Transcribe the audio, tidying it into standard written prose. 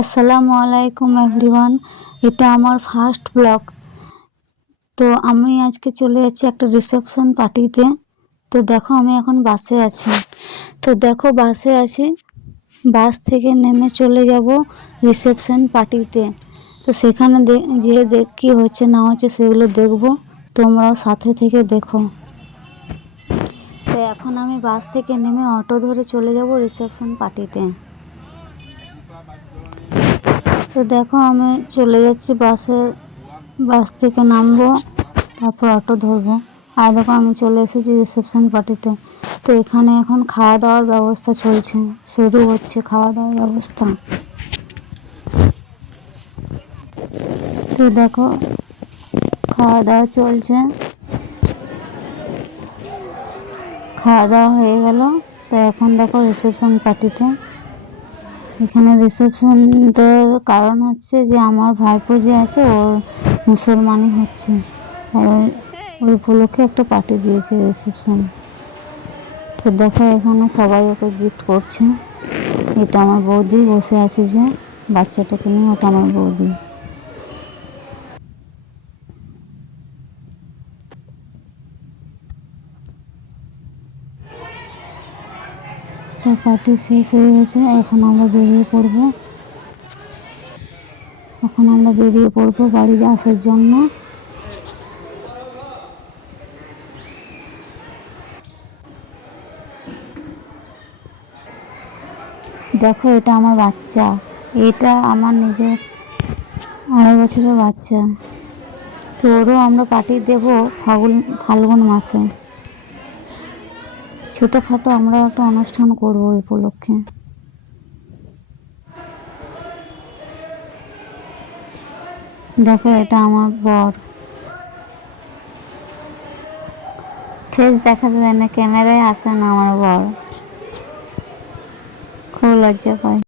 আসসালামু আলাইকুম এভরিওয়ান। এটা আমার ফার্স্ট ব্লগ। তো আমি আজকে চলে যাচ্ছি একটা রিসেপশন পার্টিতে। তো দেখো আমি এখন বাসে আছি। বাস থেকে নেমে চলে যাব রিসেপশন পার্টিতে। তো সেখানে যেয়ে কী হচ্ছে না হচ্ছে সেগুলো দেখব, তোমরাও সাথে থেকে দেখো। তো এখন আমি বাস থেকে নেমে অটো ধরে চলে যাব রিসেপশন পার্টিতে। তো দেখো আমি চলে যাচ্ছি বাস থেকে নামবো, তারপর অটো ধরবো। আর দেখো আমি চলে এসেছি রিসেপশন পার্টিতে। তো এখানে এখন খাওয়া দাওয়ার ব্যবস্থা চলছে, শুরু হচ্ছে খাওয়া দাওয়ার ব্যবস্থা। তো দেখো খাওয়া দাওয়া চলছে, খাওয়া দাওয়া হয়ে গেল। তো এখন দেখো রিসেপশন পার্টিতে, এখানে রিসেপশনটার কারণ হচ্ছে যে আমার ভাইপো যে আছে ওর মুসলমানি হচ্ছে, ওই উপলক্ষে একটা পার্টি দিয়েছে রিসেপশন। তো দেখো এখানে সবাই ওকে গিফট করছে। এটা আমার বৌদি বসে আছে যে বাচ্চাটাকে নিয়ে, ওটা আমার বৌদি। তো পার্টি শেষ হয়ে গেছে, এখন আমরা বেরিয়ে পড়বো বাড়ি আসার জন্য। দেখো এটা আমার বাচ্চা, এটা আমার নিজের 2.5 বছরের বাচ্চা। তো ওরও আমরা পার্টি দেব ফাল্গুন মাসে। ছোটোখাটো আমরা একটা অনুষ্ঠান করবো এই উপলক্ষে। দেখো এটা আমার বর, ফেস দেখাতে দেয় না, ক্যামেরায় আসে না আমার বর, খুব লজ্জা পায়।